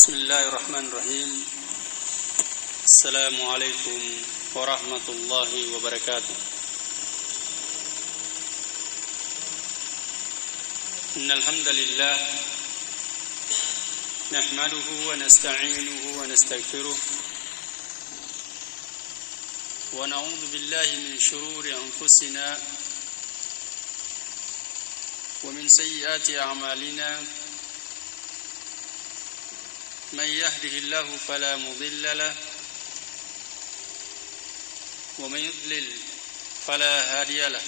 Bismillahirrahmanirrahim. Assalamualaikum warahmatullahi wabarakatuh. Innal hamdalillah nahmaduhu wa nasta'inuhu wa nastaghfiruh wa na'udzu billahi min shururi anfusina wa min sayyiati a'malina. من يهده الله فلا مضل له ومن يضلل فلا هادي له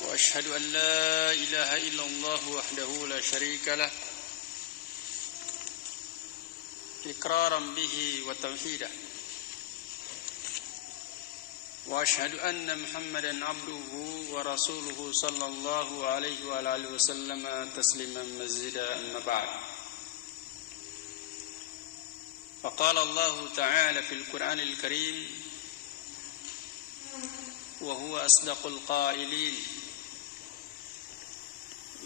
وأشهد أن لا إله إلا الله وحده لا شريك له إقرارا به وتوحيدا وأشهد أن محمدا عبده ورسوله صلى الله عليه وآله وسلم تسليما مزيدا أما بعد فقال الله تعالى في القرآن الكريم وهو أصدق القائلين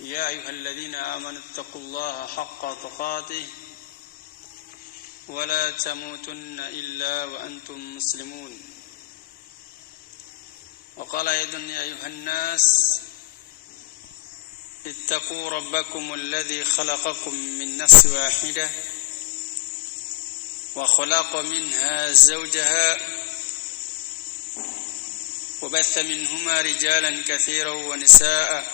يا أيها الذين آمنوا اتقوا الله حق تقاته ولا تموتن إلا وأنتم مسلمون وقال أيضا يا أيها الناس اتقوا ربكم الذي خلقكم من نفس واحدة وخلق منها زوجها وبث منهما رجالا كثيرا ونساء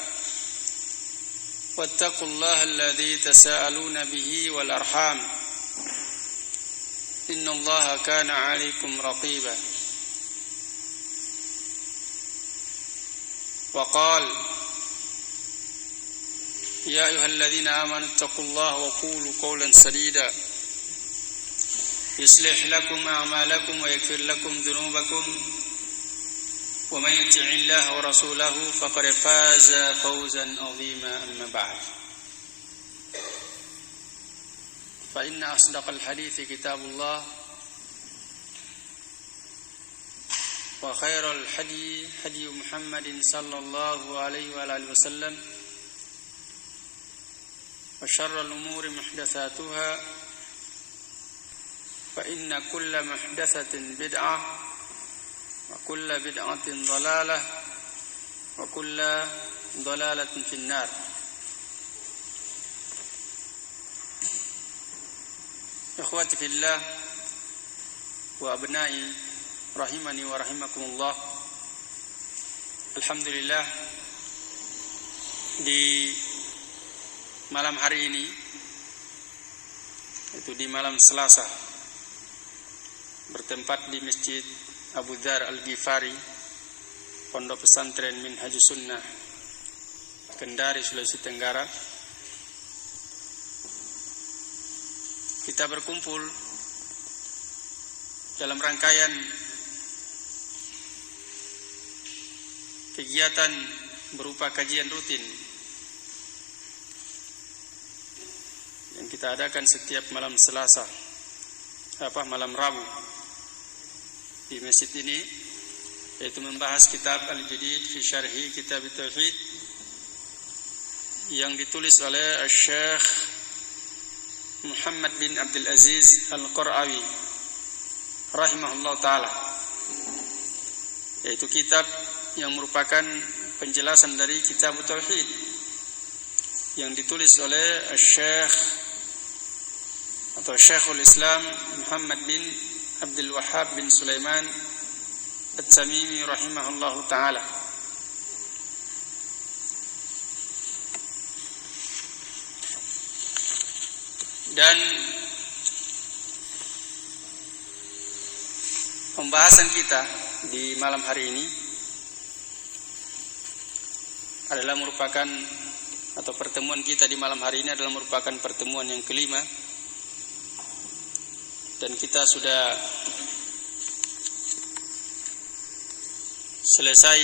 واتقوا الله الذي تساءلون به والأرحام إن الله كان عليكم رقيبا وقال يا أيها الذين آمنوا اتقوا الله وقولوا قولا سديدا يصلح لكم أعمالكم ويغفر لكم ذنوبكم ومن يطع الله ورسوله فقد فاز فوزا عظيما أما بعد فإن أصدق الحديث كتاب الله وخير الهدي هدي محمد صلى الله عليه وآله وسلم وشر الأمور محدثاتها فإن كل محدثة بدعة وكل بدعة ضلالة وكل ضلالة في النار. إخوتي في الله وأبنائي rahimani wa rahimakumullah. Alhamdulillah, di malam hari ini, itu di malam Selasa, bertempat di Masjid Abu Dzar Al-Ghifari, Pondok Pesantren Minhajus Sunnah, Kendari, Sulawesi Tenggara. Kita berkumpul dalam rangkaian kegiatan berupa kajian rutin yang kita adakan setiap malam Selasa, malam Rabu di masjid ini, yaitu membahas kitab Al-Jadid fi Syarhi Kitab Tauhid yang ditulis oleh Syekh Muhammad bin Abdul Aziz Al-Qarawi rahimahullah ta'ala, yaitu kitab yang merupakan penjelasan dari Kitab Tauhid yang ditulis oleh Syekh atau Syekhul Islam Muhammad bin Abdul Wahhab bin Sulaiman At-Tamimi rahimahullahu ta'ala. Dan pembahasan kita di malam hari ini adalah merupakan, atau pertemuan kita di malam hari ini adalah merupakan pertemuan yang kelima, dan kita sudah selesai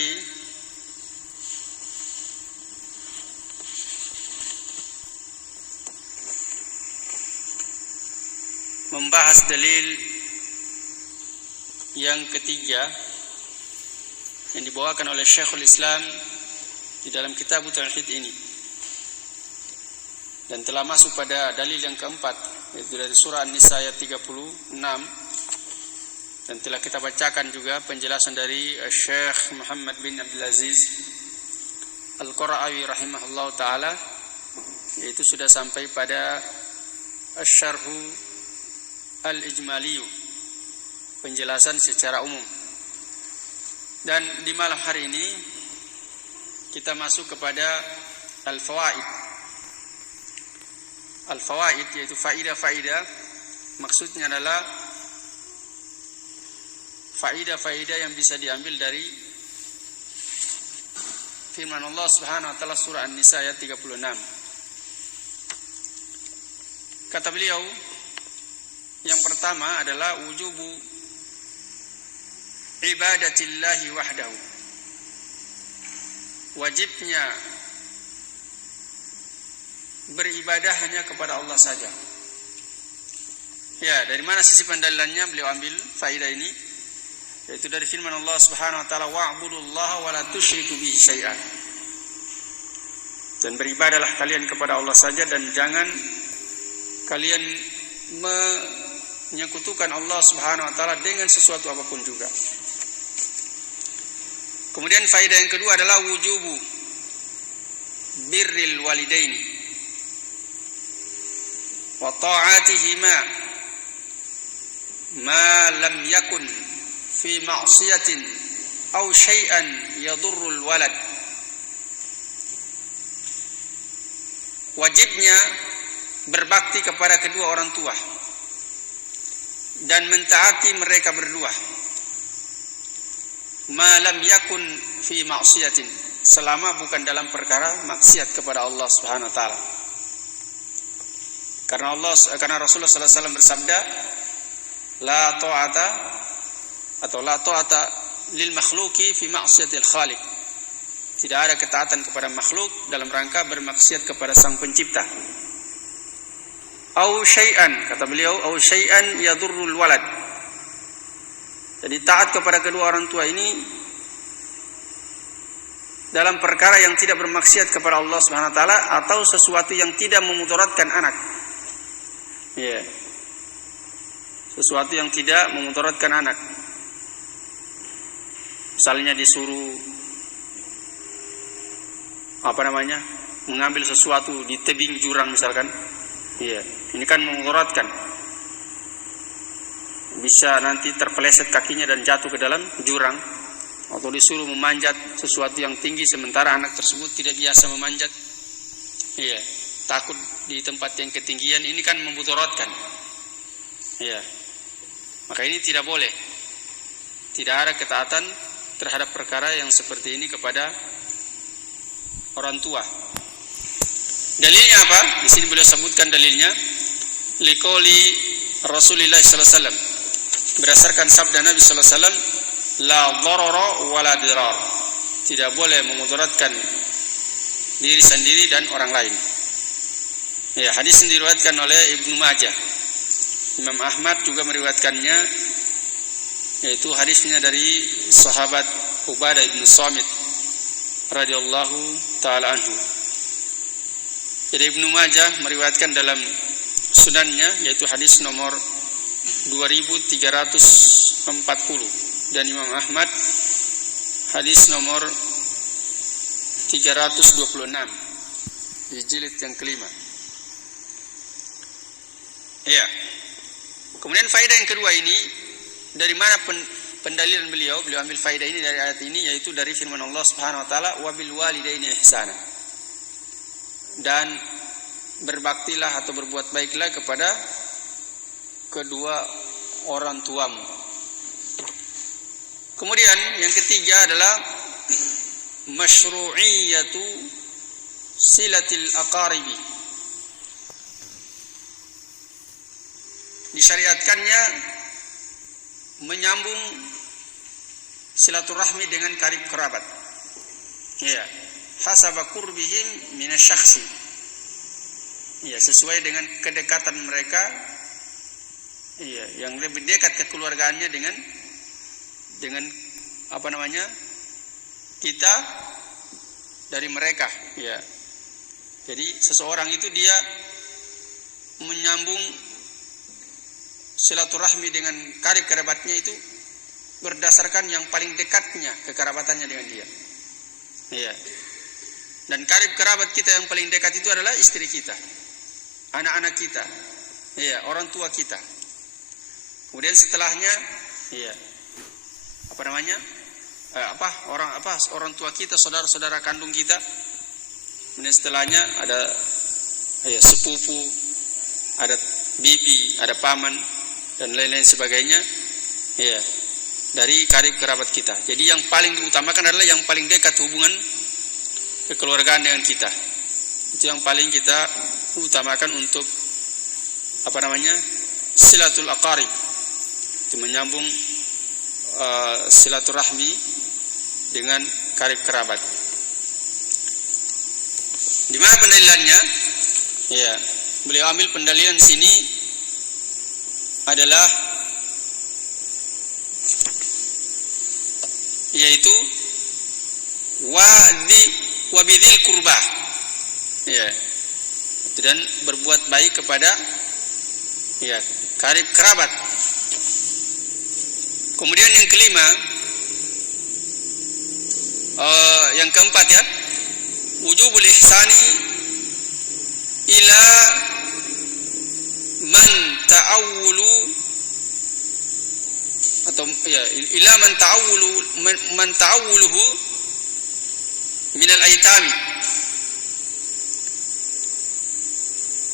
membahas dalil yang ketiga yang dibawakan oleh Syekhul Islam di dalam kitab Tauhid ini, dan telah masuk pada dalil yang keempat, yaitu dari surah An-Nisa ayat 36, dan telah kita bacakan juga penjelasan dari Syekh Muhammad bin Abdul Aziz Al-Qura'awi rahimahullah ta'ala, yaitu sudah sampai pada Asy-Syarhu Al-Ijmaliyu, penjelasan secara umum. Dan di malam hari ini kita masuk kepada Al-Fawaid. Al-Fawaid yaitu faidah-faidah, maksudnya adalah faidah-faidah yang bisa diambil dari firman Allah Subhanahu wa taala surah An-Nisa ayat 36. Kata beliau, yang pertama adalah wujubu ibadatillahi wahdahu. Wajibnya beribadah hanya kepada Allah saja. Ya, dari mana sisi pendalilannya beliau ambil faidah ini? Yaitu dari firman Allah Subhanahu wa taala, wa'budullaha wa la tusyriku bihi syai'an. Dan beribadahlah kalian kepada Allah saja dan jangan kalian menyekutukan Allah Subhanahu wa taala dengan sesuatu apapun juga. Kemudian faedah yang kedua adalah wujubu birril walidaini wa ta'atihima ma lam yakun fi ma'siyatin aw syai'an yadurrul walad. Wajibnya berbakti kepada kedua orang tua dan mentaati mereka berdua, ma lam yakun fi ma'siyatin, selama bukan dalam perkara maksiat kepada Allah Subhanahu wa taala. Karena Rasulullah sallallahu alaihi wasallam bersabda, la ta'ata lil makhluqi fi ma'siyatil khaliq. Tidak ada ketaatan kepada makhluk dalam rangka bermaksiat kepada Sang Pencipta. Au syai'an, kata beliau, au syai'an yadurrul walad. Jadi taat kepada kedua orang tua ini dalam perkara yang tidak bermaksiat kepada Allah Subhanahu wa taala atau sesuatu yang tidak memudaratkan anak. Ya. Sesuatu yang tidak memudaratkan anak. Misalnya disuruh mengambil sesuatu di tebing jurang misalkan. Iya, ini kan memudaratkan. Bisa nanti terpeleset kakinya dan jatuh ke dalam jurang. Atau disuruh memanjat sesuatu yang tinggi sementara anak tersebut tidak biasa memanjat. Iya, takut di tempat yang ketinggian, ini kan memudaratkan. Iya. Maka ini tidak boleh. Tidak ada ketaatan terhadap perkara yang seperti ini kepada orang tua. Dalilnya apa? Di sini beliau sebutkan dalilnya, liqauli Rasulullah sallallahu alaihi wasallam. Berdasarkan sabda Nabi sallallahu alaihi wasallam, la dharara wa la dirar. Tidak boleh memudaratkan diri sendiri dan orang lain. Ya, hadis ini diriwayatkan oleh Ibnu Majah. Imam Ahmad juga meriwayatkannya, yaitu hadisnya dari sahabat Ubadah bin Samit radhiyallahu taala anhu. Jadi Ibnu Majah meriwayatkan dalam sunannya, yaitu hadis nomor 2340, dan Imam Ahmad hadis nomor 326 di jilid yang kelima. Ya. Kemudian faedah yang kedua ini, dari mana pendalilan beliau ambil faedah ini dari ayat ini, yaitu dari firman Allah Subhanahu wa taala, wabil walidaini ihsana. Dan berbaktilah atau berbuat baiklah kepada kedua orang tuamu. Kemudian yang ketiga adalah masyru'iyatu silatil aqaribi. Disyariatkannya menyambung silaturahmi dengan karib kerabat. Ya, hasaba qurbihim minasyakhsi. Ya, sesuai dengan kedekatan mereka. Iya, yang lebih dekat kekeluargaannya dengan kita dari mereka. Ya. Jadi seseorang itu dia menyambung silaturahmi dengan karib kerabatnya itu berdasarkan yang paling dekatnya kekerabatannya dengan dia. Iya. Dan karib kerabat kita yang paling dekat itu adalah istri kita, anak-anak kita, iya, orang tua kita. Kemudian setelahnya, iya, orang tua kita, saudara-saudara kandung kita. Kemudian setelahnya ada sepupu, ada bibi, ada paman dan lain-lain sebagainya. Iya, dari karib kerabat kita. Jadi yang paling diutamakan adalah yang paling dekat hubungan kekeluargaan dengan kita. Itu yang paling kita utamakan untuk silatul aqarib. Itu menyambung silaturahmi dengan karib kerabat. Di mana pendalilannya? Ya, beliau ambil pendalilan sini adalah yaitu wa bidzil qurbah. Ya. Dan berbuat baik kepada karib kerabat. Kemudian yang kelima, yang keempat ya, wujubul ihsani ila man ta'awulu atau ila man ta'awuluhu minal aitami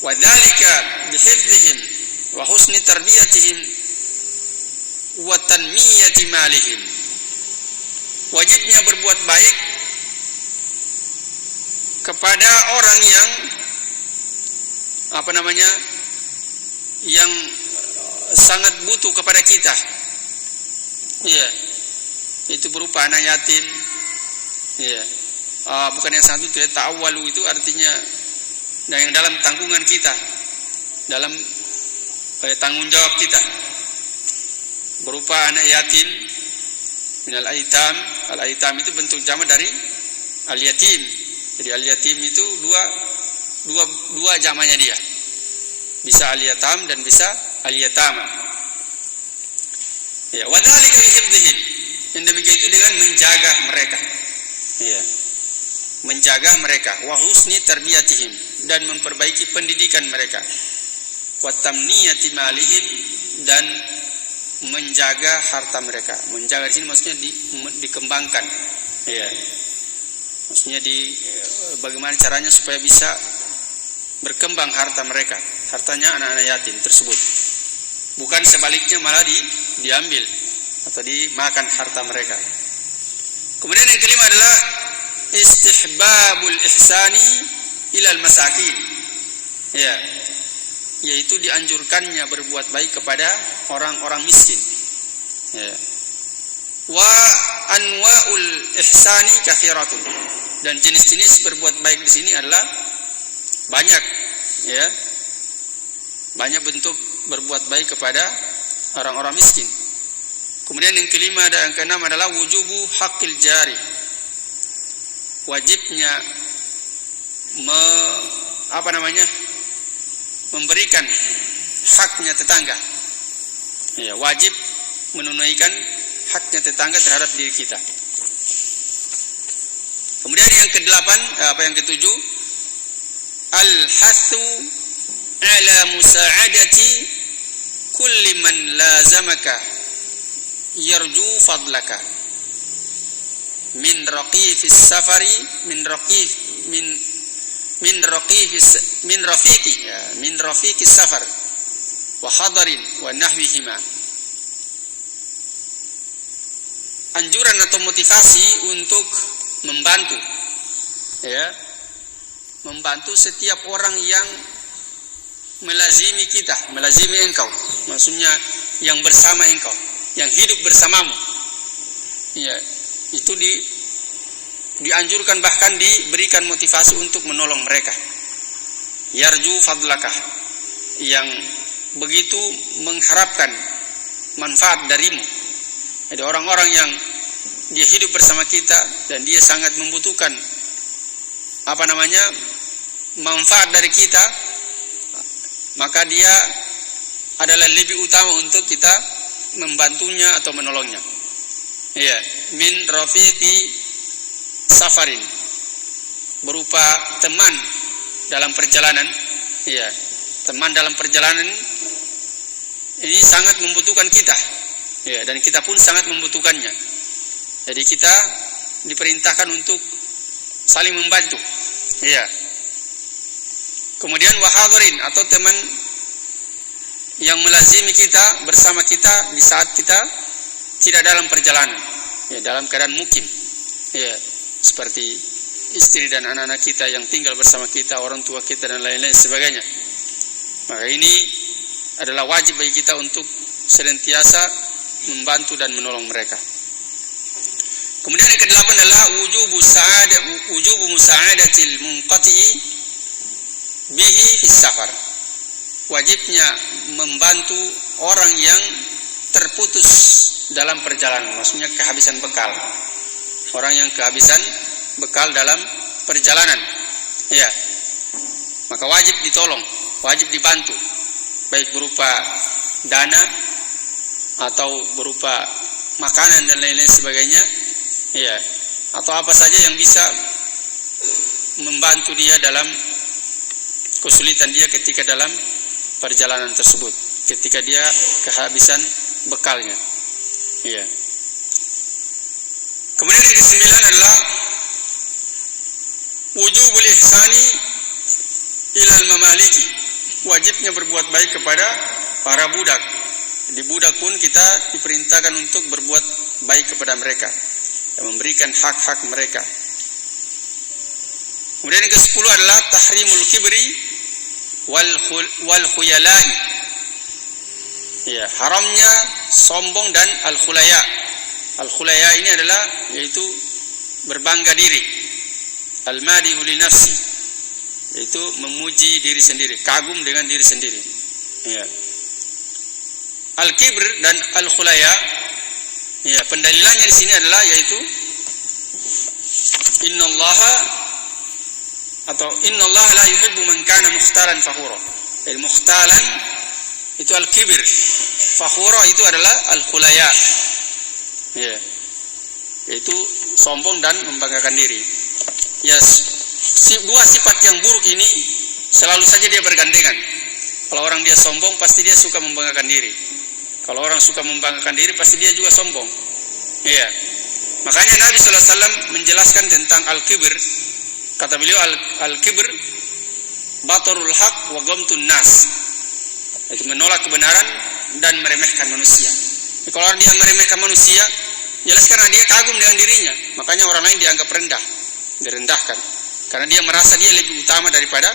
wa dzalika bihifdzihim wa husni tarbiyatihim wa tanmiyati malihim. Wajibnya berbuat baik kepada orang yang yang sangat butuh kepada kita. Iya. Itu berupa anak yatim. Iya. Bukan yang sangat butuh ya, ta'awwalu itu artinya yang dalam tanggungan kita, dalam tanggung jawab kita. Berupa anak yatim, minal aitam. Al-aitam itu bentuk jamak dari al-yatim. Jadi al-yatim itu dua jamaknya dia. Bisa al-yatam dan bisa al-yatama. Ya, wa dzalika bihifdzihim. Yang demikian itu dengan menjaga mereka. Ya. Menjaga mereka, wa husni tarbiyatihim, dan memperbaiki pendidikan mereka. Wa tamniyati malihim, dan menjaga harta mereka. Menjaga di sini maksudnya dikembangkan. Ya. Maksudnya bagaimana caranya supaya bisa berkembang harta mereka, hartanya anak-anak yatim tersebut. Bukan sebaliknya malah diambil atau dimakan harta mereka. Kemudian yang kelima adalah istihbabul ihsani ilal masakin. Ya. Yaitu dianjurkannya berbuat baik kepada orang-orang miskin. Ya. Wa anwa'ul ihsani katsiratun. Dan jenis-jenis berbuat baik di sini adalah banyak, ya. Banyak bentuk berbuat baik kepada orang-orang miskin. Kemudian yang kelima dan yang keenam adalah wujubu haqqil jari. Wajibnya memberikan haknya tetangga. Ya, wajib menunaikan haknya tetangga terhadap diri kita. Kemudian yang kedelapan, yang ketujuh, al-hathu ala musa'adati kulli man lazamaka yarju fadlaka min raqifis safari min rafiqis safar wa hadarin wa nahwihima. Anjuran atau motivasi untuk membantu, ya, membantu setiap orang yang melazimi kita, melazimi engkau, maksudnya yang bersama engkau, yang hidup bersamamu, ya, itu dianjurkan, bahkan diberikan motivasi untuk menolong mereka. Yarju fadlakah, yang begitu mengharapkan manfaat darimu. Ada orang-orang yang dia hidup bersama kita dan dia sangat membutuhkan manfaat dari kita, maka dia adalah lebih utama untuk kita membantunya atau menolongnya. Ya, min rafiqi safarin, berupa teman dalam perjalanan. Ya, teman dalam perjalanan ini sangat membutuhkan kita. Ya, dan kita pun sangat membutuhkannya. Jadi kita diperintahkan untuk saling membantu. Ya. Kemudian wahadhirin, atau teman yang melazimi kita, bersama kita di saat kita tidak dalam perjalanan, ya, dalam keadaan mukim, ya, seperti istri dan anak-anak kita yang tinggal bersama kita, orang tua kita dan lain-lain sebagainya. Maka ini adalah wajib bagi kita untuk senantiasa membantu dan menolong mereka. Kemudian yang ke-8 adalah wujubu musa'adatil munqati'i bihi fis safar. Wajibnya membantu orang yang terputus dalam perjalanan, maksudnya kehabisan bekal. Orang yang kehabisan bekal dalam perjalanan, ya, maka wajib ditolong, wajib dibantu, baik berupa dana atau berupa makanan dan lain-lain sebagainya, ya, atau apa saja yang bisa membantu dia dalam kesulitan dia ketika dalam perjalanan tersebut, ketika dia kehabisan bekalnya. Ya. Kemudian yang ke-9 adalah wujubul ihsani ilal mamaliki, wajibnya berbuat baik kepada para budak. Di budak pun kita diperintahkan untuk berbuat baik kepada mereka, dan memberikan hak-hak mereka. Kemudian yang ke-10 adalah tahrimul kibri wal khuyalai. Ya, haramnya sombong dan al-khulaya. Al-khulaya ini adalah yaitu berbangga diri. Al-madihu li nafsi, yaitu memuji diri sendiri, kagum dengan diri sendiri. Ya. Al-kibr dan al-khulaya, ya, pendalilannya di sini adalah yaitu innallaha la yuhibbu man kana mukhtalan fakhura. Mukhtalan itu al-kibr, fakhura itu adalah al-khulaya. Ya. Yaitu sombong dan membanggakan diri. Ya, dua sifat yang buruk ini selalu saja dia bergandengan. Kalau orang dia sombong, pasti dia suka membanggakan diri. Kalau orang suka membanggakan diri, pasti dia juga sombong. Iya. Makanya Nabi SAW menjelaskan tentang al-kibr. Kata beliau, al-kibr batarul haq wa ghamtun nas. Itu menolak kebenaran dan meremehkan manusia. Jadi, kalau orang dia meremehkan manusia, jelas karena dia kagum dengan dirinya. Makanya orang lain dianggap rendah, direndahkan. Karena dia merasa dia lebih utama daripada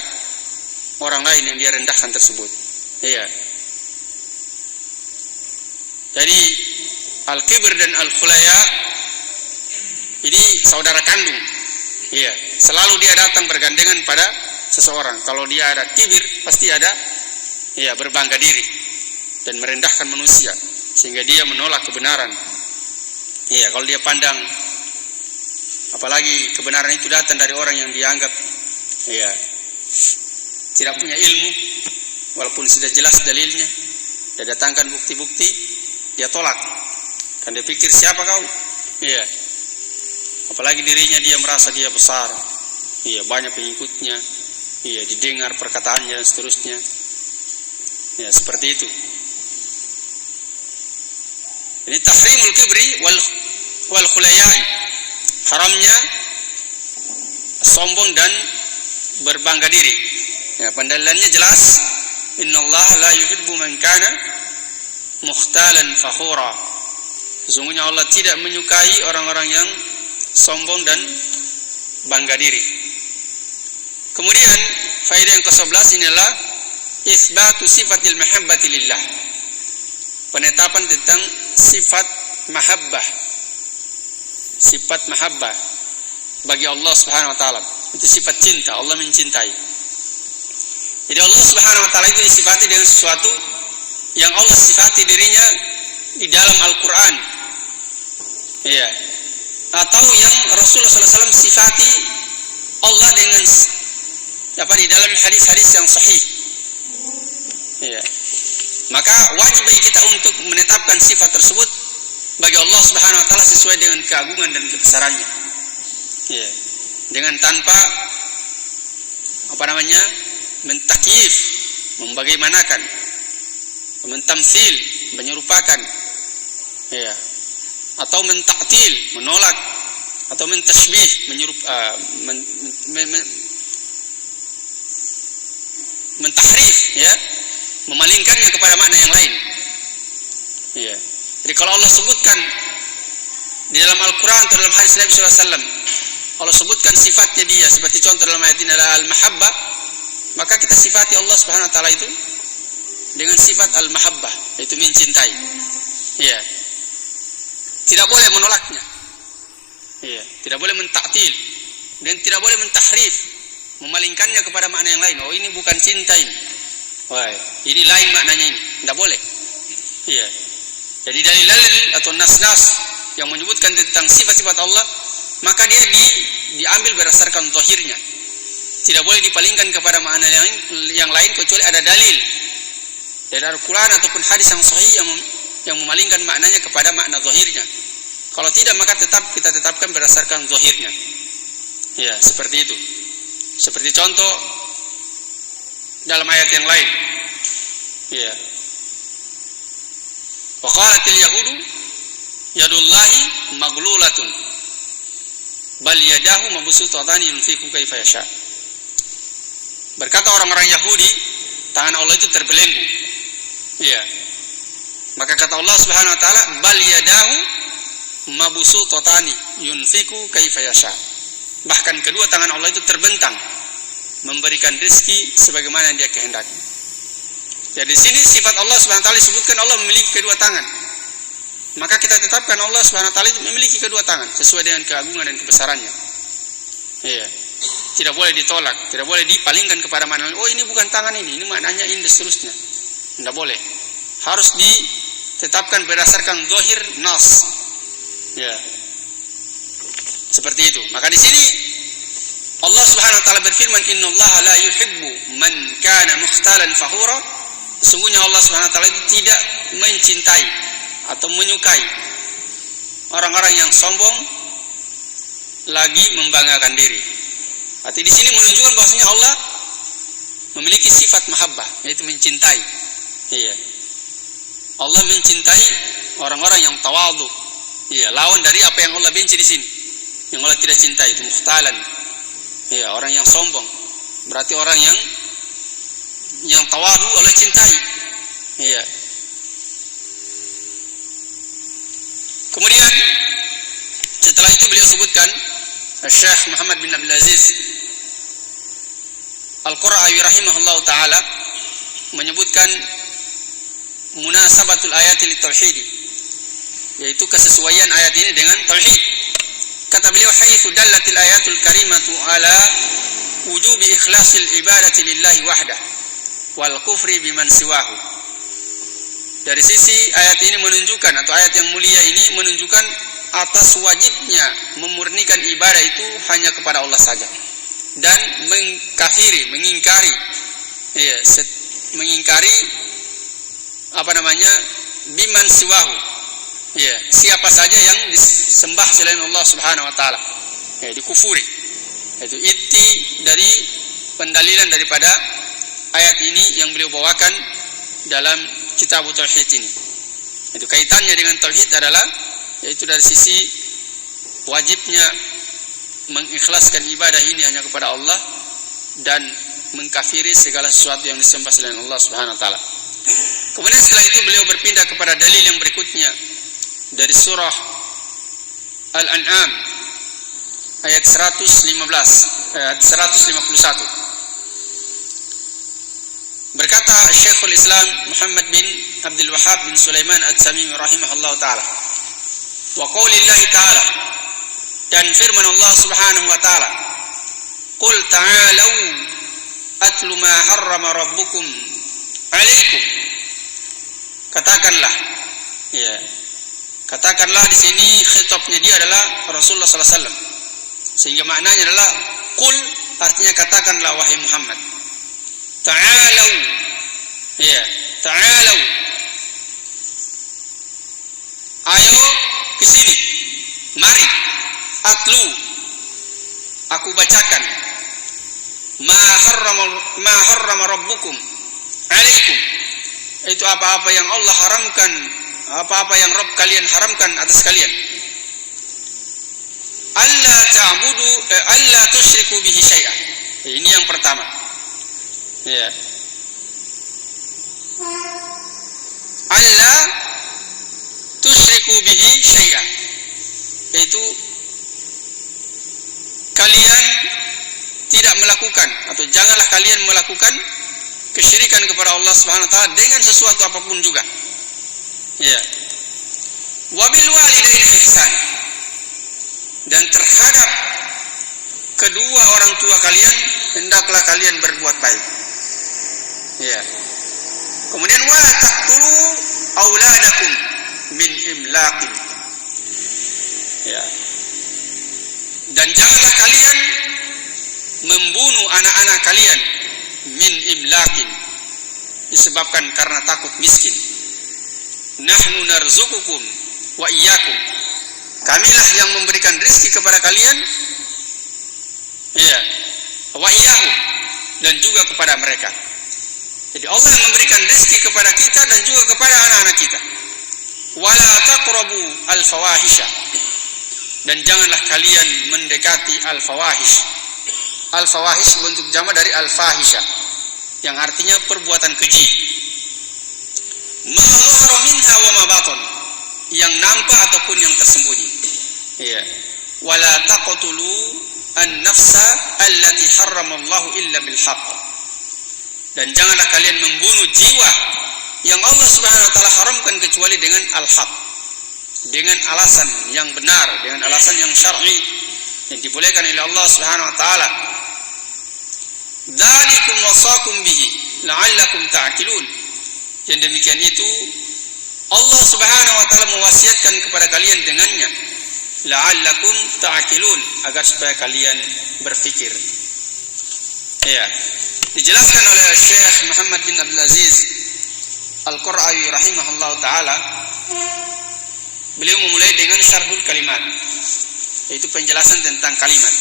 orang lain yang dia rendahkan tersebut. Iya. Jadi al-kibr dan al-khulaya ini saudara kandung. Iya, selalu dia datang bergandengan pada seseorang. Kalau dia ada kibir, pasti ada berbangga diri dan merendahkan manusia, sehingga dia menolak kebenaran. Iya, kalau dia pandang, apalagi kebenaran itu datang dari orang yang dianggap tidak punya ilmu, walaupun sudah jelas dalilnya, dia datangkan bukti-bukti, dia tolak. Kan dia pikir siapa kau? Iya. Apalagi dirinya dia merasa dia besar. Iya, banyak pengikutnya. Iya, didengar perkataannya dan seterusnya. Ya, seperti itu. Ini tahrimul kibri wal khulaya'i. Haramnya sombong dan berbangga diri. Ya, pendalilannya jelas. Innallaha la yuhibbu man kana mukhtalan fakhura. Sesungguhnya Allah tidak menyukai orang-orang yang sombong dan bangga diri. Kemudian faedah yang ke-11 inilah isbatu sifatil mahabbati lillah. Penetapan tentang sifat mahabbah. Sifat mahabbah bagi Allah Subhanahu wa taala. Itu sifat cinta, Allah mencintai. Jadi Allah Subhanahu wa taala itu disifati dengan sesuatu yang Allah sifati dirinya di dalam Al-Qur'an. Iya. Atau yang Rasulullah SAW sifati Allah dengan di dalam hadis-hadis yang sahih. Ya. Maka wajib bagi kita untuk menetapkan sifat tersebut bagi Allah Subhanahu wa taala sesuai dengan keagungan dan kebesarannya. Ya. Dengan tanpa mentakyif, membagaimanakan, mentamtsil, menyerupakan, ya, atau mentaktil, menolak, atau mentashbih, mentahrif, ya, memalingkannya kepada makna yang lain. Ya. Jadi kalau Allah sebutkan di dalam Al-Quran atau dalam hadis Nabi SAW, Allah sebutkan sifatnya dia, seperti contoh dalam ayat ini adalah al-mahabbah, maka kita sifati Allah Subhanahu wa taala itu dengan sifat al-mahabbah, yaitu mencintai. Ya. Tidak boleh menolaknya. Ya, tidak boleh mentaktil dan tidak boleh mentahrif, memalingkannya kepada makna yang lain. Oh, ini bukan cinta ini. Wah, ini lain maknanya ini. Tidak boleh. Ya. Jadi dalil-dalil atau nas-nas yang menyebutkan tentang sifat-sifat Allah, maka dia diambil berdasarkan zahirnya. Tidak boleh dipalingkan kepada makna yang lain kecuali ada dalil dari Al-Quran ataupun hadis yang sahih yang memalingkan maknanya kepada makna zahirnya. Kalau tidak, maka kita tetapkan berdasarkan zahirnya. Ya, seperti itu. Seperti contoh dalam ayat yang lain. Ya. Wa qalatil yahudu yadullahi maghlulatun bal yadahu mabsuutatan yunfiqu kaifa yasha. Berkata orang-orang Yahudi, tangan Allah itu terbelenggu. Ya. Maka kata Allah Subhanahu wa taala, bal yadahu mabsuutatan yunfiqu kaifa yasha. Bahkan kedua tangan Allah itu terbentang memberikan rezeki sebagaimana yang dia kehendaki. Jadi sini sifat Allah Subhanahu wa taala disebutkan Allah memiliki kedua tangan. Maka kita tetapkan Allah Subhanahu wa taala itu memiliki kedua tangan sesuai dengan keagungan dan kebesarannya. Iya. Tidak boleh ditolak, tidak boleh dipalingkan kepada makna, oh ini bukan tangan ini maknanya ini dan seterusnya. Tidak boleh. Harus ditetapkan berdasarkan zahir nas. Ya. Seperti itu. Maka di sini Allah Subhanahu wa taala berfirman, "Innallaha la yuhibbu man kana mukhtalan fakhura." Sesungguhnya Allah Subhanahu wa taala itu tidak mencintai atau menyukai orang-orang yang sombong lagi membanggakan diri. Arti di sini menunjukkan bahwasanya Allah memiliki sifat mahabbah, yaitu mencintai. Iya. Allah mencintai orang-orang yang tawadhu. Iya, lawan dari apa yang Allah benci di sini. Yang Allah tidak cintai itu mukhtalan. Iya, orang yang sombong. Berarti orang yang tawadhu Allah cintai. Iya. Kemudian setelah itu beliau sebutkan Syekh Muhammad bin Abdul Aziz Al-Qura'i rahimahullahu taala menyebutkan munasabatul ayati li tauhid, yaitu kesesuaian ayat ini dengan tauhid. Kata beliau, haitsu dallatil ayatul karimatu ala wujubi ikhlasil ibadati lillahi wahdah wal kufri biman siwahu. Dari sisi ayat ini menunjukkan, atau ayat yang mulia ini menunjukkan atas wajibnya memurnikan ibadah itu hanya kepada Allah saja, dan mengkafiri, mengingkari, ya, mengingkari biman siwahu, ya, siapa saja yang disembah selain Allah Subhanahu wa taala, ya, dikufuri. Itu inti dari pendalilan daripada ayat ini yang beliau bawakan dalam kitab tauhid ini. Itu kaitannya dengan tauhid adalah yaitu dari sisi wajibnya mengikhlaskan ibadah ini hanya kepada Allah dan mengkafiri segala sesuatu yang disembah selain Allah Subhanahu wa taala. Kemudian setelah itu beliau berpindah kepada dalil yang berikutnya dari surah Al-An'am ayat 151. Berkata Syekhul Islam Muhammad bin Abdul Wahhab bin Sulaiman At-Tamimi rahimahullah ta'ala, wa qaulillahi ta'ala, dan firman Allah Subhanahu wa ta'ala, qul ta'alau atlu ma harrama rabbukum alaikum. Katakanlah, ya, katakanlah di sini khitabnya dia adalah Rasulullah sallallahu alaihi wasallam, sehingga maknanya adalah qul artinya katakanlah wahai Muhammad, ta'alau, ya, ta'alau, ayo ke sini, mari, atlu, aku bacakan, ma harrama rabbukum alaikum, itu apa-apa yang Allah haramkan, apa-apa yang Rabb kalian haramkan atas kalian. Alla tusyriku bihi syai'an. Ini yang pertama. Ya. Alla tusyriku bihi syai'an. Yaitu kalian tidak melakukan atau janganlah kalian melakukan kesyirikan kepada Allah Subhanahu wa taala dengan sesuatu apapun juga. Ya. Wabil walidaini ihsan. Dan terhadap kedua orang tua kalian hendaklah kalian berbuat baik. Ya. Kemudian wala taqtulu auladakum min imlaqin. Ya. Dan janganlah kalian membunuh anak-anak kalian min imlaqin, disebabkan karena takut miskin. Nahnu narzuqukum wa iyyakum. Kamilah yang memberikan rezeki kepada kalian, ya, wa iyyahum, dan juga kepada mereka. Jadi Allah yang memberikan rezeki kepada kita dan juga kepada anak-anak kita. Wala taqrabu al-fawahisha, dan janganlah kalian mendekati al-fawahish. Al-fawahish bentuk jamak dari al-fahisha, yang artinya perbuatan keji. Ma zahara minha wa ma batan, yang nampak ataupun yang tersembunyi. Ya. Wala taqtulu an-nafsa allati harramallahu illa bil haqq. Dan janganlah kalian membunuh jiwa yang Allah Subhanahu wa taala haramkan kecuali dengan al-haq, dengan alasan yang benar, dengan alasan yang syar'i yang dibolehkan oleh Allah Subhanahu wa taala. Dzalikum wasaqum bihi la'allakum ta'qilun. Yang demikian itu Allah Subhanahu wa taala mewasiatkan kepada kalian dengannya, la'allakum ta'qilun, agar supaya kalian berfikir. Ya, dijelaskan oleh Syekh Muhammad bin Abdul Aziz Al-Qur'awi rahimahullah ta'ala. Beliau memulai dengan syarhul kalimat, yaitu penjelasan tentang kalimat.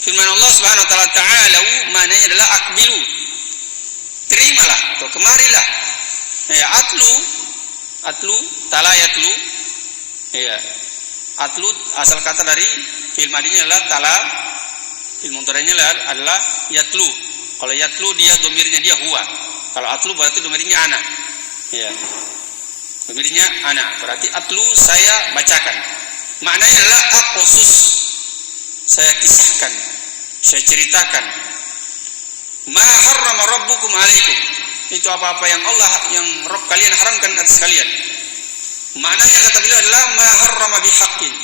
Firman Allah Subhanahu wa taala, ta'alau, maknanya adalah akbilu, terimalah atau kemarilah. Ya, atlu, tala yatlu. Ya, atlu asal kata dari fi'il madinya adalah tala, fi'il mudhari'nya adalah yatlu. Kalau yatlu dia domirnya dia huwa. Kalau atlu berarti domirnya ana. Ya. Domirnya ana, berarti atlu saya bacakan. Maknanya adalah aqsus, saya kisahkan, saya ceritakan. Ma harrama rabbukum alaikum, itu apa-apa yang Rabb kalian haramkan atas kalian. Maknanya kata beliau adalah ma harrama bihaqqin,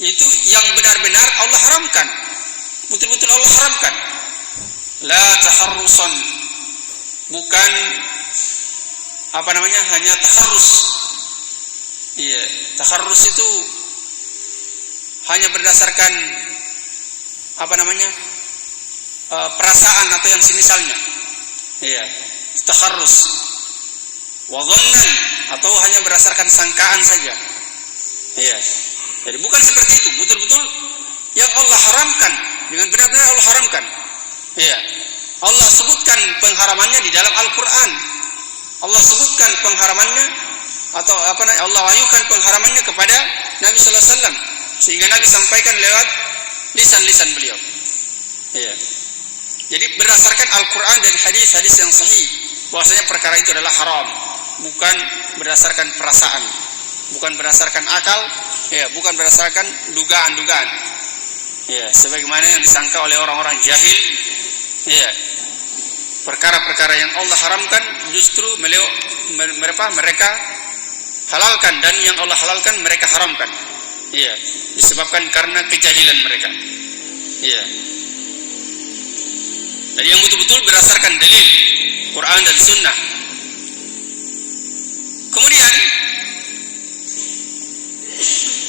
itu yang benar-benar Allah haramkan, betul-betul Allah haramkan. La taharrusan, bukan hanya taharrus. Iya, taharrus itu hanya berdasarkan perasaan atau yang semisalnya. Iya, taharrus. Wa dhannan, atau hanya berdasarkan sangkaan saja. Iya. Jadi bukan seperti itu, betul-betul yang Allah haramkan, dengan benar-benar Allah haramkan. Iya. Allah sebutkan pengharamannya di dalam Al-Qur'an. Allah sebutkan pengharamannya atau Allah wahyukan pengharamannya kepada Nabi sallallahu alaihi wasallam, sehingga Nabi sampaikan lewat lisan-lisan beliau. Iya. Jadi berdasarkan Al-Qur'an dan hadis-hadis yang sahih bahwasanya perkara itu adalah haram, bukan berdasarkan perasaan, bukan berdasarkan akal, ya, bukan berdasarkan dugaan-dugaan. Ya, sebagaimana yang disangka oleh orang-orang jahil, ya. Perkara-perkara yang Allah haramkan justru mereka halalkan, dan yang Allah halalkan mereka haramkan. Iya, disebabkan karena kejahilan mereka. Iya. Dan yang betul-betul berdasarkan dalil Quran dan Sunnah. Kemudian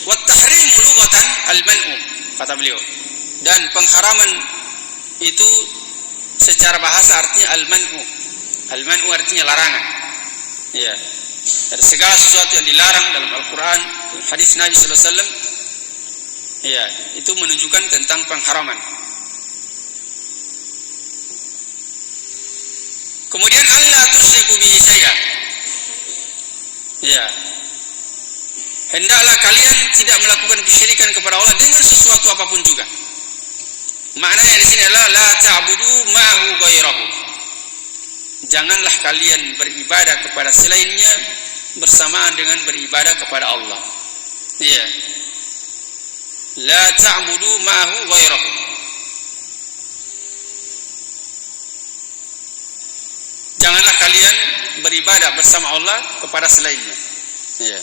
wat tahrimu lughatan al-man'u, kata beliau. Dan pengharaman itu secara bahasa artinya al-man'u. Al-man'u artinya larangan. Ya. Dari segala sesuatu yang dilarang dalam Al-Quran, hadis Nabi sallallahu alaihi wasallam, ya, itu menunjukkan tentang pengharaman. Kemudian Allah tusyriku bihi syai'an. Ya. Hendaklah kalian tidak melakukan kesyirikan kepada Allah dengan sesuatu apapun juga. Maknanya di sini adalah la ta'budu ma'ahu ghairahu. Janganlah kalian beribadah kepada selainnya bersamaan dengan beribadah kepada Allah. Iya. La ta'budu ma'ahu ghairahu. Janganlah kalian beribadah bersama Allah kepada selainnya. Iya.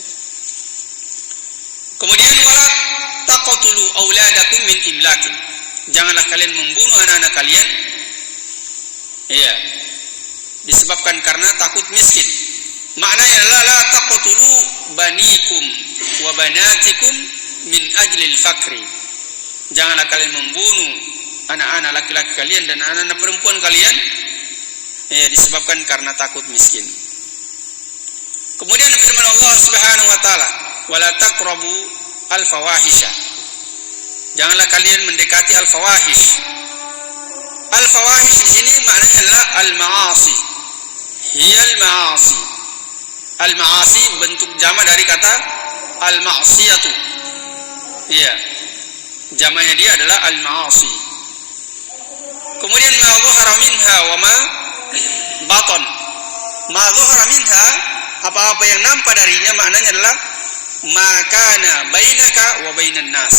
Kemudian wala taqtulu auladakum min imlakin. Janganlah kalian membunuh anak-anak kalian. Iya. Disebabkan karena takut miskin. Maknanya adalah la taqtulu banikum wa banatikum min ajlil fakri. Janganlah kalian membunuh anak-anak laki-laki kalian dan anak-anak perempuan kalian disebabkan karena takut miskin. Kemudian firman Allah Subhanahu wa taala, wala taqrabu al-fawahisha. Janganlah kalian mendekati al-fawahish. Al-fawahish di sini maknanya adalah al-ma'asi. Hiyal ma'asi. Al-ma'asi bentuk jama dari kata al-ma'siyatu. Iya. Jamanya dia adalah al-ma'asi. Kemudian ma dhahara minha wa ma batan. Ma dhahara minha, apa-apa yang nampak darinya maknanya adalah makana bainaka wa bainan nas.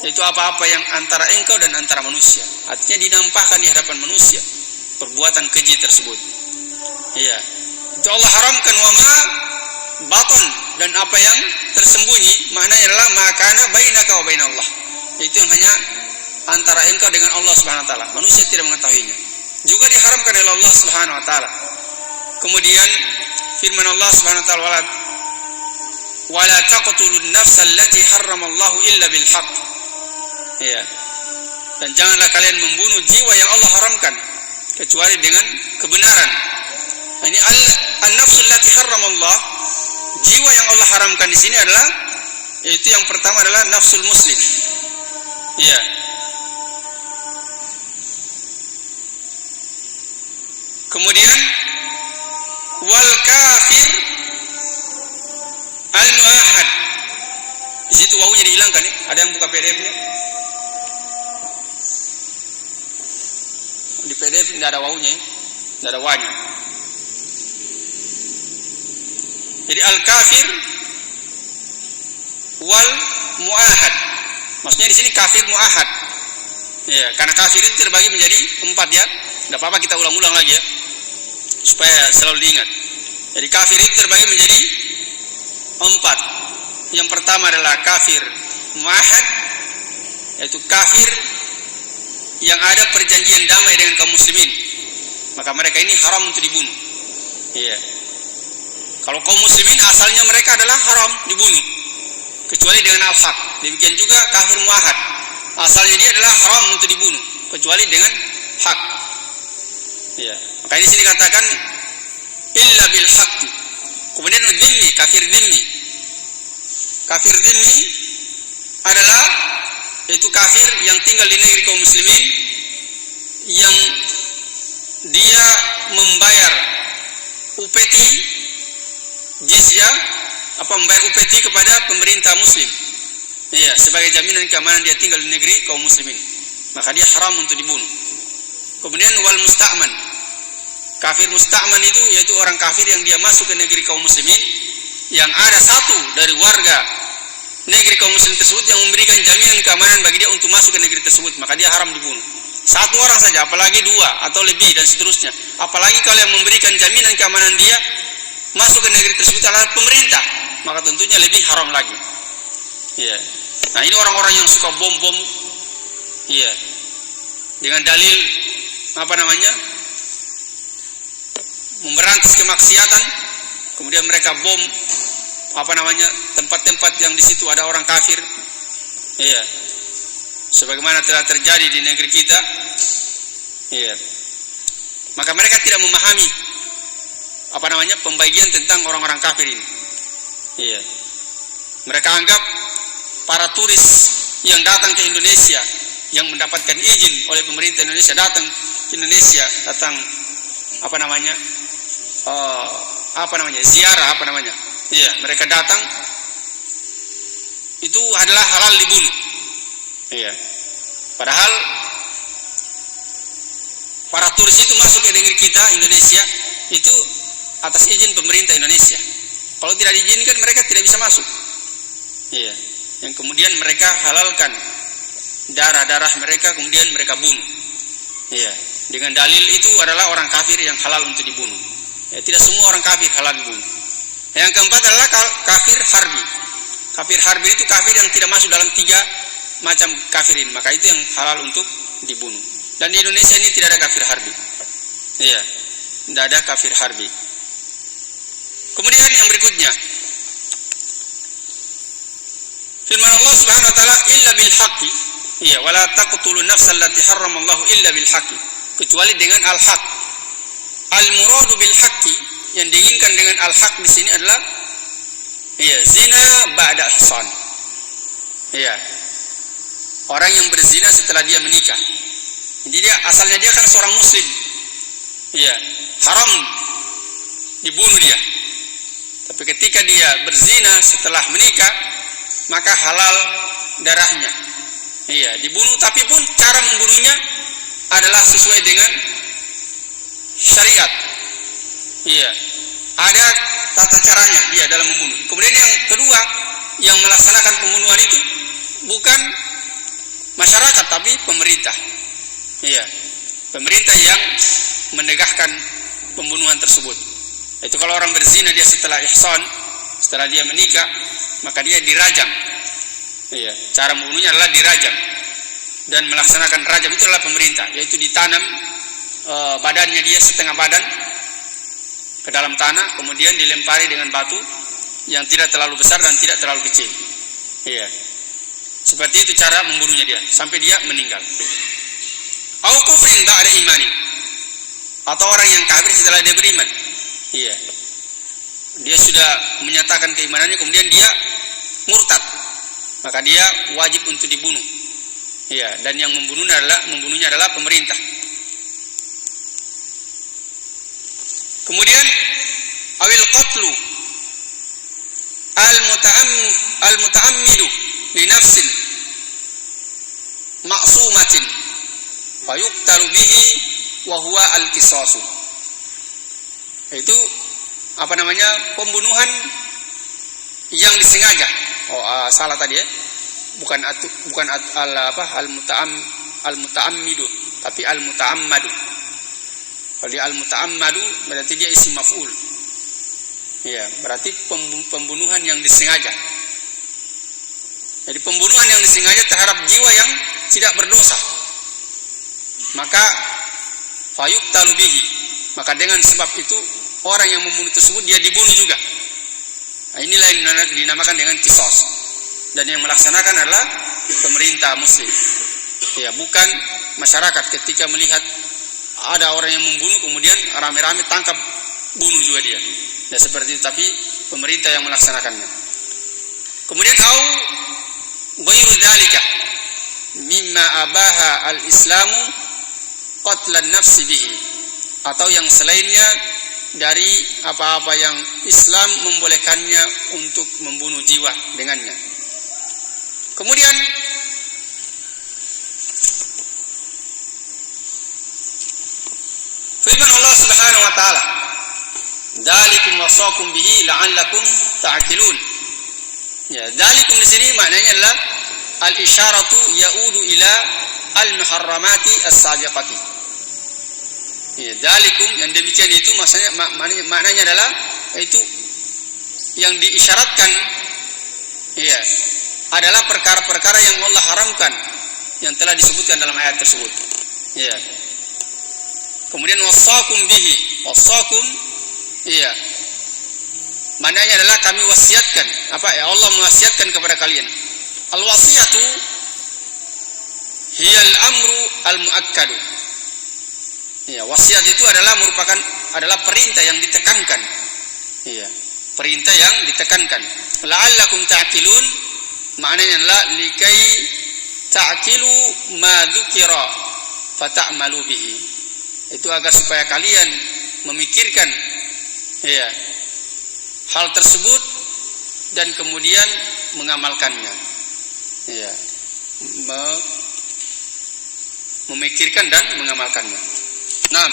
Itu apa-apa yang antara engkau dan antara manusia. Artinya dinampakkan di hadapan manusia perbuatan keji tersebut. Iya. Itu Allah haramkan wa ma batan, dan apa yang tersembunyi maknanya adalah makana bainaka wa bainallah. Itu yang hanya antara engkau dengan Allah Subhanahu wa taala. Manusia tidak mengetahuinya. Juga diharamkan oleh Allah Subhanahu wa taala. Kemudian firman Allah Subhanahu wa taala, wala taqtulun nafsal lati harramallahu illa bil haqq. Ya. Dan janganlah kalian membunuh jiwa yang Allah haramkan kecuali dengan kebenaran. Ini an-nafsul lati harramallah, jiwa yang Allah haramkan di sini adalah, yaitu yang pertama adalah nafsul muslim. Ya. Kemudian wal kafir al-mu'ahad. Di situ wawunya dihilangkan ya. Ada yang buka PDF-nya? Di PDF tidak ada wawunya, tidak ada wanya. Jadi al-kafir wal mu'ahad. Maksudnya di sini kafir mu'ahad. Ya, karena kafir itu terbagi menjadi 4 ya. Tidak apa-apa kita ulang-ulang lagi ya, supaya selalu diingat. Jadi kafir itu terbagi menjadi 4. Yang pertama adalah kafir mu'ahad, yaitu kafir yang ada perjanjian damai dengan kaum muslimin, maka mereka ini haram untuk dibunuh. Iya. Kalau kaum muslimin asalnya mereka adalah haram dibunuh kecuali dengan al-haq. Demikian juga kafir mu'ahad, asalnya dia adalah haram untuk dibunuh kecuali dengan hak. Ya, maka ini sini katakan illa bil haqqi. Kemudian dhimmi, kafir dhimmi. Kafir dhimmi adalah itu kafir yang tinggal di negeri kaum muslimin, yang dia membayar upeti jizyah, membayar upeti kepada pemerintah muslim. Iya, sebagai jaminan keamanan dia tinggal di negeri kaum muslimin. Maka dia haram untuk dibunuh. Kemudian wal musta'man. Kafir musta'man itu yaitu orang kafir yang dia masuk ke negeri kaum muslimin, yang ada satu dari warga negeri kaum muslim tersebut yang memberikan jaminan keamanan bagi dia untuk masuk ke negeri tersebut, maka dia haram dibunuh. Satu orang saja, apalagi 2 atau lebih dan seterusnya. Apalagi kalau yang memberikan jaminan keamanan dia masuk ke negeri tersebut adalah pemerintah, maka tentunya lebih haram lagi. Iya. Nah, ini orang-orang yang suka bom-bom. Iya. Dengan dalil memberantas kemaksiatan, kemudian mereka bom tempat-tempat yang di situ ada orang kafir. Iya. Sebagaimana telah terjadi di negeri kita, Iya. Maka mereka tidak memahami pembagian tentang orang-orang kafir ini. Iya. Mereka anggap para turis yang datang ke Indonesia, yang mendapatkan izin oleh pemerintah Indonesia datang ke Indonesia, ziarah Iya, mereka datang itu adalah halal dibunuh. Iya. Padahal para turis itu masuk ke negeri kita Indonesia itu atas izin pemerintah Indonesia. Kalau tidak diizinkan mereka tidak bisa masuk. Iya. Yang kemudian mereka halalkan darah-darah mereka, kemudian mereka bunuh. Iya. Dengan dalil itu adalah orang kafir yang halal untuk dibunuh. Ya, tidak semua orang kafir halal dibunuh. Yang keempat adalah kafir harbi. Kafir harbi itu kafir yang tidak masuk dalam 3 macam kafirin, maka itu yang halal untuk dibunuh. Dan di Indonesia ini tidak ada kafir harbi. Iya, tidak ada kafir harbi. Kemudian yang berikutnya, firman Allah Subhanahu wa taala, illa bil haqqi. Iya, wala taqtulun nafsal lati harramallahu illa bil haqqi. Kecuali dengan al-haq. Al-muradu bil haqqi, yang diinginkan dengan al-haq di sini adalah zina ba'da ihsan. Iya. Orang yang berzina setelah dia menikah. Jadi asalnya dia kan seorang muslim. Iya, haram dibunuh dia. Tapi ketika dia berzina setelah menikah, maka halal darahnya. Iya, dibunuh, tapi pun cara membunuhnya adalah sesuai dengan syariat. Iya. Ada tata caranya dia dalam membunuh. Kemudian yang kedua, yang melaksanakan pembunuhan itu bukan masyarakat tapi pemerintah. Iya. Pemerintah yang menegakkan pembunuhan tersebut. Itu kalau orang berzina dia setelah ihsan, setelah dia menikah, maka dia dirajam. Iya. Cara membunuhnya adalah dirajam. Dan melaksanakan rajam itu adalah pemerintah, yaitu ditanam badannya dia setengah badan ke dalam tanah, kemudian dilempari dengan batu yang tidak terlalu besar dan tidak terlalu kecil. Iya. Seperti itu cara membunuhnya dia sampai dia meninggal. Au kufrin ba'da imani. Atau orang yang kafir setelah dia beriman. Iya. Dia sudah menyatakan keimanannya kemudian dia murtad. Maka dia wajib untuk dibunuh. Iya, dan yang membunuhnya adalah pemerintah. Kemudian awil qatlu al-muta'ammidu li nafsin ma'sumatin fa yuqtalu bihi wa huwa al-qisasu. Itu pembunuhan yang disengaja. Salah tadi ya. Bukan al-muta'ammidu, tapi al-muta'ammadu. Kalau dia al-muta'ammadu berarti dia isim maf'ul. Iya, berarti pembunuhan yang disengaja. Jadi pembunuhan yang disengaja terhadap jiwa yang tidak berdosa. Maka fayuqtalu bihi. Maka dengan sebab itu orang yang membunuh tersebut dia dibunuh juga. Nah, inilah yang dinamakan dengan qisas. Dan yang melaksanakan adalah pemerintah muslim. Ya, bukan masyarakat ketika melihat ada orang yang membunuh kemudian rame-rame tangkap bunuh juga dia. Ya seperti itu, tapi pemerintah yang melaksanakannya. Kemudian au ghairu dzalika mimma abaha al-islamu qatlan nafsi bihi, atau yang selainnya dari apa-apa yang Islam membolehkannya untuk membunuh jiwa dengannya. Kemudian firman Allah Subhanahu wa taala, "Dzalikum wasaqum bihi la'allakum ta'qilun." Ya, dzalikum di sini maknanya adalah al-isyaratu ya'udu ila al-muharramati as-sabiqati. Ya, dzalikum yang demikian itu maknanya adalah itu yang diisyaratkan ya adalah perkara-perkara yang Allah haramkan yang telah disebutkan dalam ayat tersebut. Ya. Kemudian wasaqum bihi, wasaqum iya. Maknanya adalah kami wasiatkan, Allah mewasiatkan kepada kalian. Al-wasiyatu hiyal amru al-muakkadu. Ya, wasiat itu adalah perintah yang ditekankan. Iya, perintah yang ditekankan. La'allakum ta'qilun, maknanya adalah likai ta'qilu ma dzukira fata'malu bihi. Itu agar supaya kalian memikirkan ya hal tersebut dan kemudian mengamalkannya. Ya. Memikirkan dan mengamalkannya. Nah,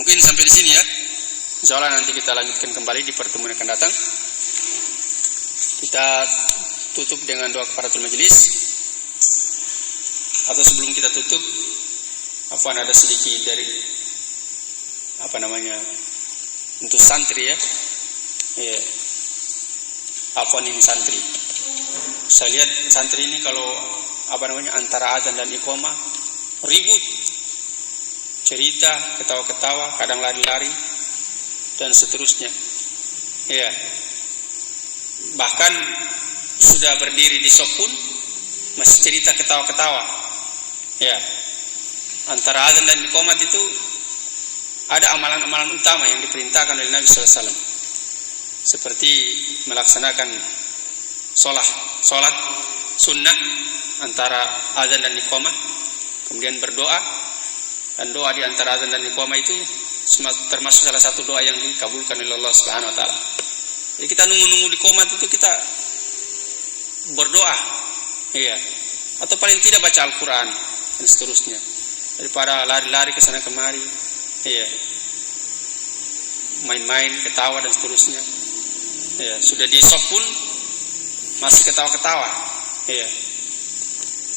mungkin sampai di sini ya. Insyaallah nanti kita lanjutkan kembali di pertemuan yang akan datang. Kita tutup dengan doa kafaratul majelis. Atau sebelum kita tutup, afwan ada sedikit dari untuk santri ya. Ya. Afwan ini santri. Saya lihat santri ini kalau antara azan dan iqamah ribut, cerita, ketawa-ketawa, kadang lari-lari dan seterusnya. Ya. Bahkan sudah berdiri di saf pun masih cerita ketawa-ketawa. Ya. Antara azan dan iqamah itu ada amalan-amalan utama yang diperintahkan oleh Nabi sallallahu alaihi wasallam. Seperti melaksanakan salat sunnah antara azan dan iqamah, kemudian berdoa, dan doa di antara azan dan iqamah itu termasuk salah satu doa yang dikabulkan oleh Allah Subhanahu wa taala. Jadi kita nunggu-nunggu di iqamah itu kita berdoa, iya, atau paling tidak baca Al-Qur'an dan seterusnya. Daripada lari-lari ke sana kemari, iya, main-main, ketawa dan seterusnya. Ya, sudah di shop pun masih ketawa-ketawa. Ya.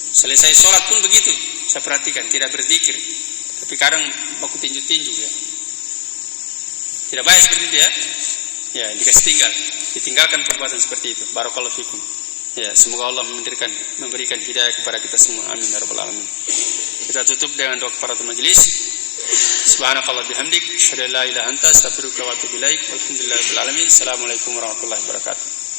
Selesai sholat pun begitu. Saya perhatikan, tidak berzikir. Tapi kadang baku tinju-tinju ya. Tidak baik seperti itu ya. Ya, dikasih ditinggalkan perbuatan seperti itu. Barakallahu fikum. Ya, semoga Allah memberikan hidayah kepada kita semua. Amin ya rabbal alamin. Kita tutup dengan doa kafaratul majelis. Subhanakallah bihamdik, asyhadu an la ilaha illa anta, astaghfiruka wa atubu ilaik. Walhamdulillahirabbil alamin. Assalamualaikum warahmatullahi wabarakatuh.